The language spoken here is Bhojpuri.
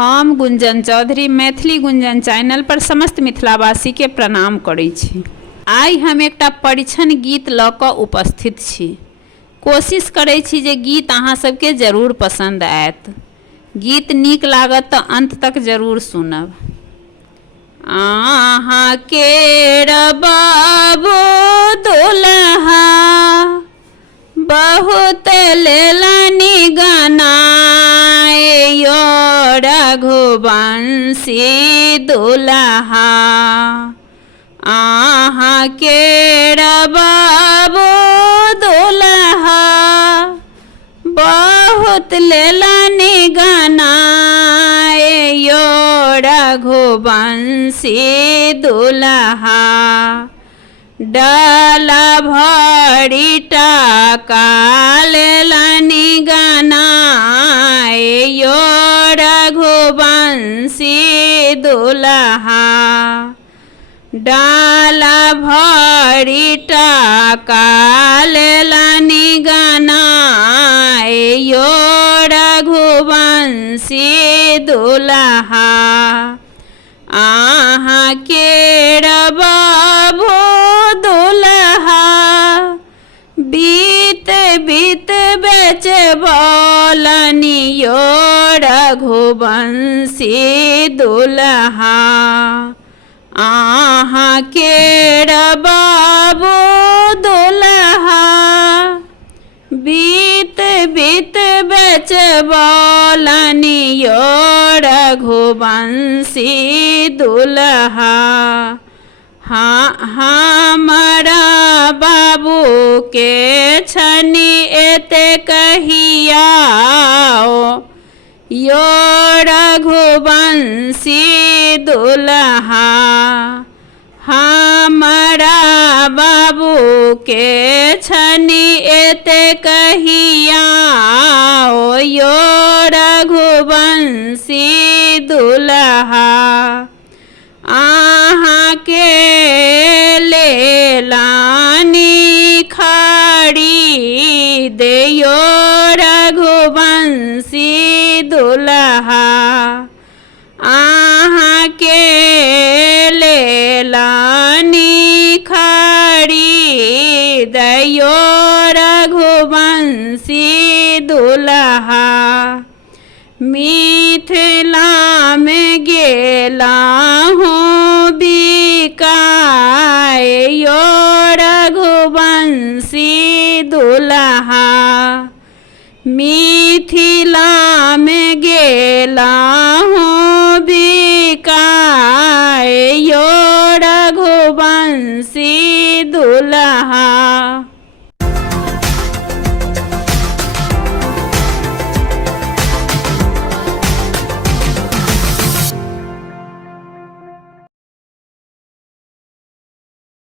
हम गुंजन चौधरी मैथिली गुंजन चैनल पर समस्त मिथिलावासी के प्रणाम करै छी। आइ हम एकटा परीक्षण गीत लऽ कऽ उपस्थित छी। कोशिश करै छी जे गीत अहाँ सबके जरूर पसंद आयत। गीत नीक लागत तऽ अंत तक जरूर सुनब। अहाँ केर बाबू दुल्हा बहुत लेलनि गनाए यो रघुवंशी दुल्हा। अहाँ केर बाबू दुल्हा बहुत लेलनि गनाए यो रघुवंशी दुल्हा। डाला भरी टाका लेलनि गनाए यो रघुवंशी दुल्हा। डाला भरी टाका लेलनि गनाए यो रघुवंशी दुल्हा। अहाँ केर बाबू दुल्हा बीत बीत बेचबौलनि यो रघुवंशी दुल्हा। अहाँ केर बाबू दुल्हा बीत बीत बेचबौलनि यो रघुवंशी दुल्हा। हमरा बाबू के छनि एते कहियाओ यो रघुवंशी दुल्हा। हमरा बाबू के छनि एते कहियाओ यो रघुवंशी दुल्हा। अहाँ के लेलनि खरीद यो रघुवंशी दुल्हा। अहाँ के लेलनि खरीद यो रघुवंशी दुल्हा। मिथिला में गेलहुँ बिकाए यो रघुवंशी दुल्हा। मिथिला में गेलहुँ बिकाए यो रघुवंशी दुल्हा।